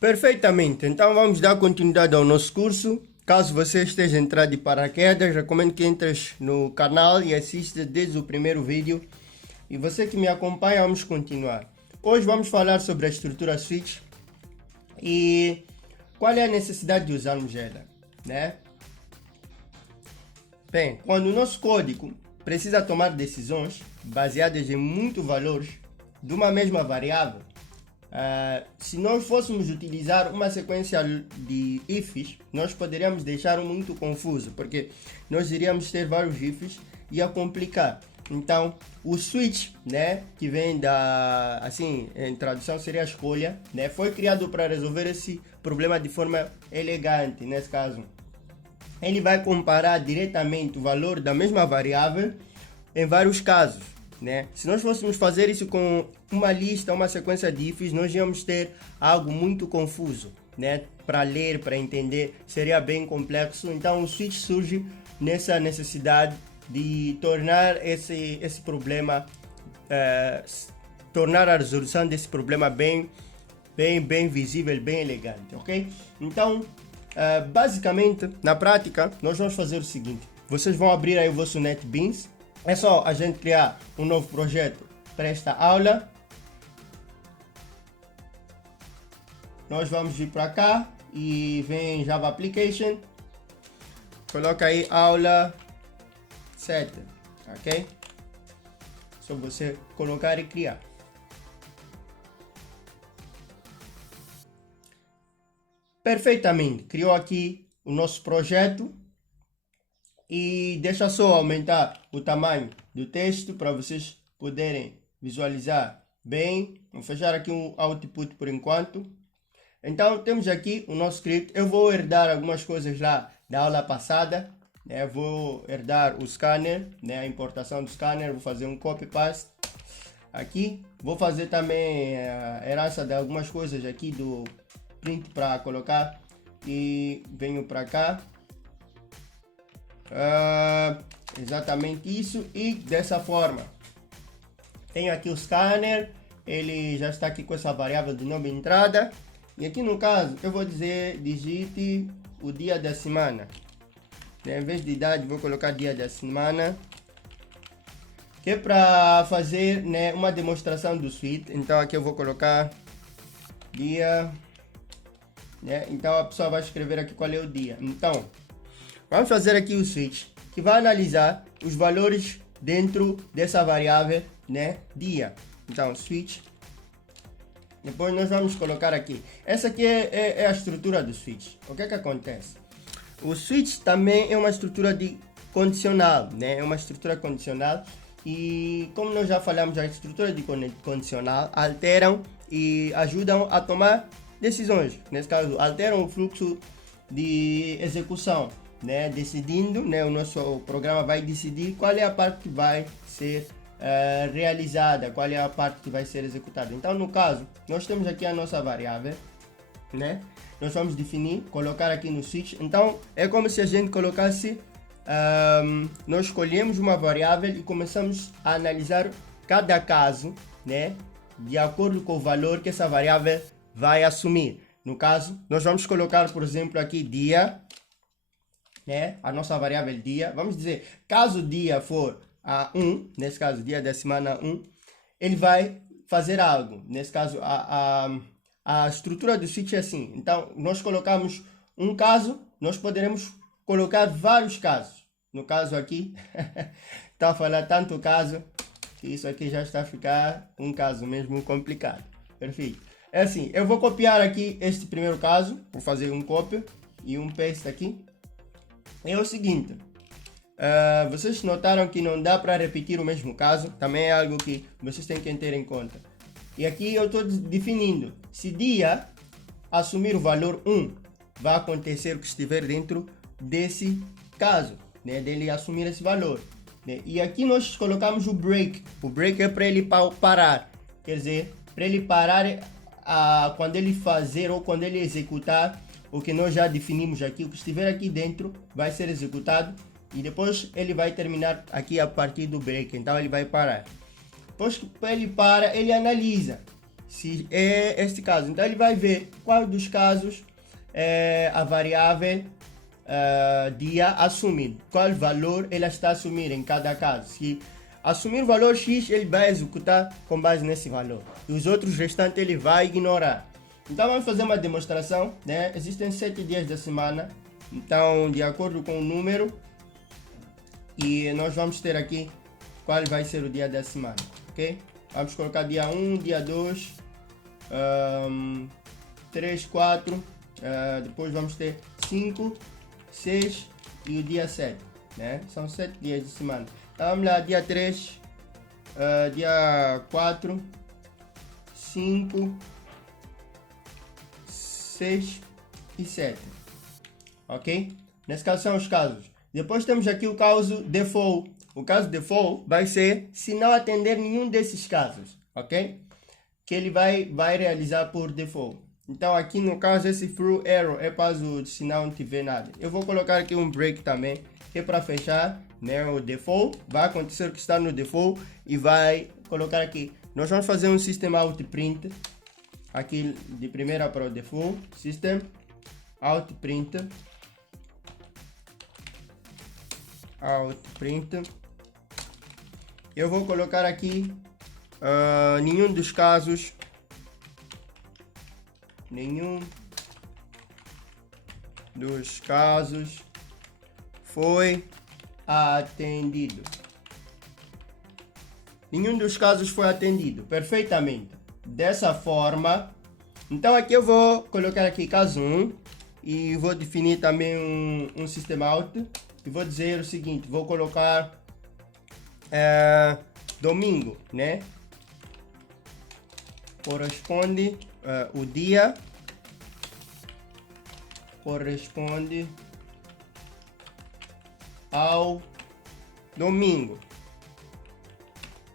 Perfeitamente, então vamos dar continuidade ao nosso curso. Caso você esteja entrando de paraquedas, recomendo que entres no canal e assista desde o primeiro vídeo. E você que me acompanha, vamos continuar. Hoje vamos falar sobre a estrutura switch e qual é a necessidade de usarmos ela, né? Bem, quando o nosso código precisa tomar decisões baseadas em muitos valores de uma mesma variável, se nós fôssemos utilizar uma sequência de ifs, nós poderíamos deixar muito confuso, porque nós iríamos ter vários ifs e ia complicar. Então, o switch, né, que vem da, assim, em tradução seria a escolha, né, foi criado para resolver esse problema de forma elegante. Nesse caso, ele vai comparar diretamente o valor da mesma variável em vários casos, né? Se nós fôssemos fazer isso com uma lista, uma sequência de ifs, nós íamos ter algo muito confuso, né? Para ler, para entender, seria bem complexo. Então o switch surge nessa necessidade de tornar esse problema, tornar a resolução desse problema bem visível, bem elegante, ok? Então, basicamente, na prática, nós vamos fazer o seguinte. Vocês vão abrir aí o vosso NetBeans. É só a gente criar um novo projeto para esta aula. Nós vamos vir para cá e vem Java Application. Coloca aí aula 7, ok? Só você colocar e criar. Perfeitamente, criou aqui o nosso projeto. E deixa só aumentar o tamanho do texto para vocês poderem visualizar bem. Vou fechar aqui um output por enquanto. Então temos aqui o nosso script. Eu vou herdar algumas coisas lá da aula passada, né? Vou herdar o scanner, né? A importação do scanner. Vou fazer um copy paste aqui. Vou fazer também a herança de algumas coisas aqui do print para colocar. E venho para cá. Exatamente isso, e dessa forma tenho aqui o scanner, ele já está aqui com essa variável de nome entrada, e aqui no caso eu vou dizer digite o dia da semana, em vez de idade vou colocar dia da semana, que é para fazer, né, uma demonstração do switch. Então aqui eu vou colocar dia, né? Então a pessoa vai escrever aqui qual é o dia. Então vamos fazer aqui o switch, que vai analisar os valores dentro dessa variável, né, dia. Então, switch. Depois nós vamos colocar aqui. Essa aqui é a estrutura do switch. O que é que acontece? O switch também é uma estrutura de condicional, né? É uma estrutura condicional. E como nós já falamos, a estrutura de condicional alteram e ajudam a tomar decisões. Nesse caso, alteram o fluxo de execução, né, decidindo, né, o nosso programa vai decidir qual é a parte que vai ser realizada, qual é a parte que vai ser executada. Então, no caso, nós temos aqui a nossa variável, né, nós vamos definir, colocar aqui no switch. Então, é como se a gente colocasse, nós escolhemos uma variável e começamos a analisar cada caso, né, de acordo com o valor que essa variável vai assumir. No caso, nós vamos colocar, por exemplo, aqui dia, né, a nossa variável dia. Vamos dizer, caso o dia for a 1, nesse caso dia da semana 1, ele vai fazer algo. Nesse caso, a estrutura do switch é assim. Então, nós colocamos um caso, nós poderemos colocar vários casos. No caso aqui, está a falar tanto caso, que isso aqui já está a ficar um caso mesmo complicado. Perfeito. É assim, eu vou copiar aqui este primeiro caso, vou fazer um copy e um paste aqui. É o seguinte, vocês notaram que não dá para repetir o mesmo caso, também é algo que vocês têm que ter em conta. E aqui eu estou definindo, se dia assumir o valor 1, vai acontecer o que estiver dentro desse caso, né, dele assumir esse valor, né? E aqui nós colocamos o break é para ele parar, quer dizer, para ele parar quando ele fazer ou quando ele executar o que nós já definimos aqui, o que estiver aqui dentro vai ser executado e depois ele vai terminar aqui a partir do break, então ele vai parar. Depois que ele para, ele analisa se é este caso. Então ele vai ver qual dos casos a variável dia assumir, qual valor ela está a assumir em cada caso. Se assumir o valor X, ele vai executar com base nesse valor. E os outros restantes ele vai ignorar. Então vamos fazer uma demonstração, né? Existem 7 dias da semana. Então, de acordo com o número, e nós vamos ter aqui qual vai ser o dia da semana, ok? Vamos colocar dia 1, dia 2, 3, 4, depois vamos ter 5, 6 e o dia 7, né? São 7 dias de semana. Então, vamos lá, dia 3, dia 4, 5, 6 e 7. Ok? Nesse caso são os casos. Depois temos aqui o caso default. O caso default vai ser se não atender nenhum desses casos, ok? Que ele vai realizar por default. Então aqui no caso esse through error é caso se não tiver nada. Eu vou colocar aqui um break também, que é para fechar, né, o default. Vai acontecer o que está no default e vai colocar aqui. Nós vamos fazer um system out print. Aqui de primeira para o default, system out print. Eu vou colocar aqui nenhum dos casos foi atendido. Nenhum dos casos foi atendido perfeitamente. Dessa forma, então aqui eu vou colocar aqui caso 1 e vou definir também um system out. E vou dizer o seguinte, vou colocar domingo, né? Corresponde o dia, corresponde ao domingo.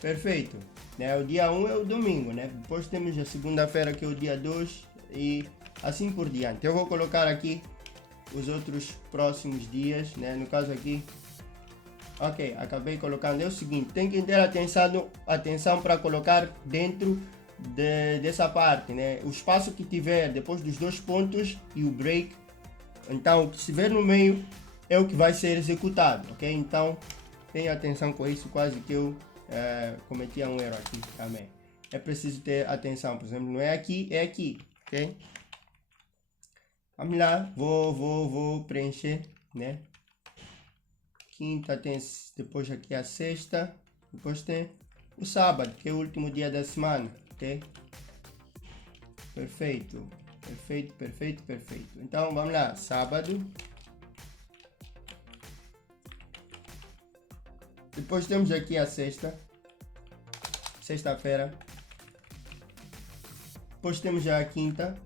Perfeito, né? O dia 1 é o domingo, né? Depois temos a segunda-feira que é o dia 2 e assim por diante. Eu vou colocar aqui os outros próximos dias, né? No caso aqui, ok, acabei colocando. É o seguinte, tem que ter atenção para colocar dentro dessa parte, né? O espaço que tiver depois dos 2 pontos e o break, então o que estiver no meio é o que vai ser executado, ok? Então tenha atenção com isso, quase que eu cometi um erro aqui também. É preciso ter atenção, por exemplo, não é aqui, é aqui, ok? Vamos lá, vou preencher, né? Quinta tem, depois aqui a sexta, depois tem o sábado, que é o último dia da semana, ok? Perfeito, perfeito, perfeito, perfeito. Então vamos lá, sábado. Depois temos aqui a sexta-feira. Depois temos já a quinta.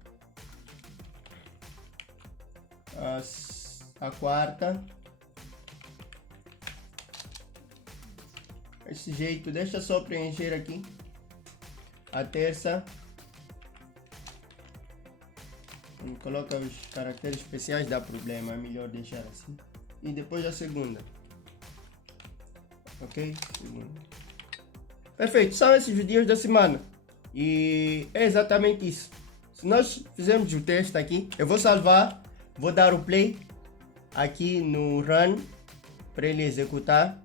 A quarta. Esse jeito, deixa só preencher aqui. A terça. Quando coloca os caracteres especiais dá problema, é melhor deixar assim. E depois a segunda. Ok? Segunda. Perfeito, são esses dias da semana. E é exatamente isso. Se nós fizermos o teste aqui, eu vou salvar, vou dar o play aqui no run para ele executar.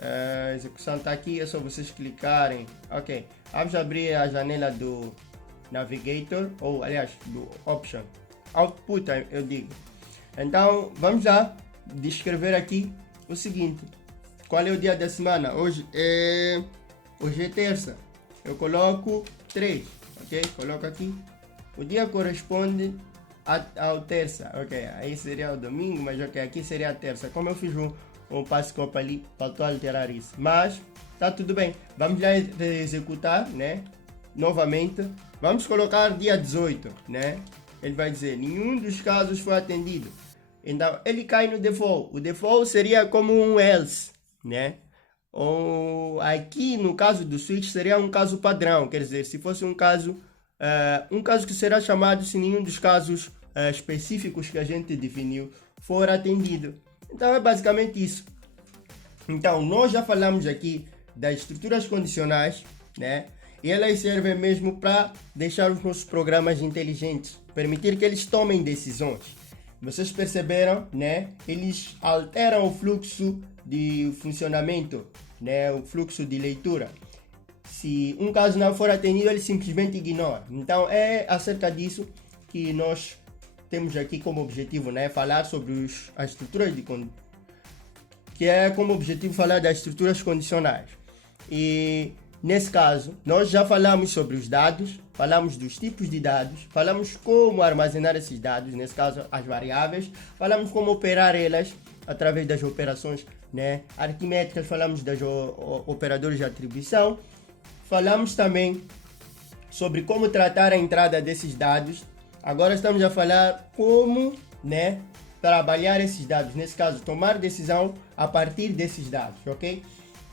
A execução está aqui, é só vocês clicarem. Ok, vamos abrir a janela do Navigator, ou aliás, do Option. Output, eu digo. Então, vamos lá descrever aqui o seguinte. Qual é o dia da semana? Hoje é terça. Eu coloco 3, ok? Coloco aqui. O dia corresponde ao terça, ok? Aí seria o domingo, mas ok, aqui seria a terça. Como eu fiz um passo-copo ali, faltou alterar isso. Mas, tá tudo bem. Vamos lá executar, né? Novamente. Vamos colocar dia 18, né? Ele vai dizer, nenhum dos casos foi atendido. Então, ele cai no default. O default seria como um else, né? Ou aqui, no caso do switch, seria um caso padrão. Quer dizer, se fosse um caso que será chamado se nenhum dos casos específicos que a gente definiu for atendido. Então, é basicamente isso. Então, nós já falamos aqui das estruturas condicionais, né? E elas servem mesmo para deixar os nossos programas inteligentes, permitir que eles tomem decisões. Vocês perceberam, né? Eles alteram o fluxo de funcionamento, né? O fluxo de leitura. Se um caso não for atendido, ele simplesmente ignora. Então é acerca disso que nós temos aqui como objetivo, né? Falar sobre as estruturas que é como objetivo falar das estruturas condicionais. E nesse caso, nós já falamos sobre os dados, falamos dos tipos de dados, falamos como armazenar esses dados, nesse caso as variáveis, falamos como operar elas através das operações, né, aritméticas, falamos das operadores de atribuição, falamos também sobre como tratar a entrada desses dados. Agora estamos a falar como, né, trabalhar esses dados, nesse caso tomar decisão a partir desses dados, ok?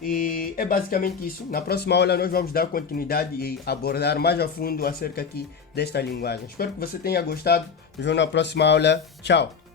E é basicamente isso. Na próxima aula nós vamos dar continuidade e abordar mais a fundo acerca aqui desta linguagem. Espero que você tenha gostado. Nos vemos na próxima aula. Tchau!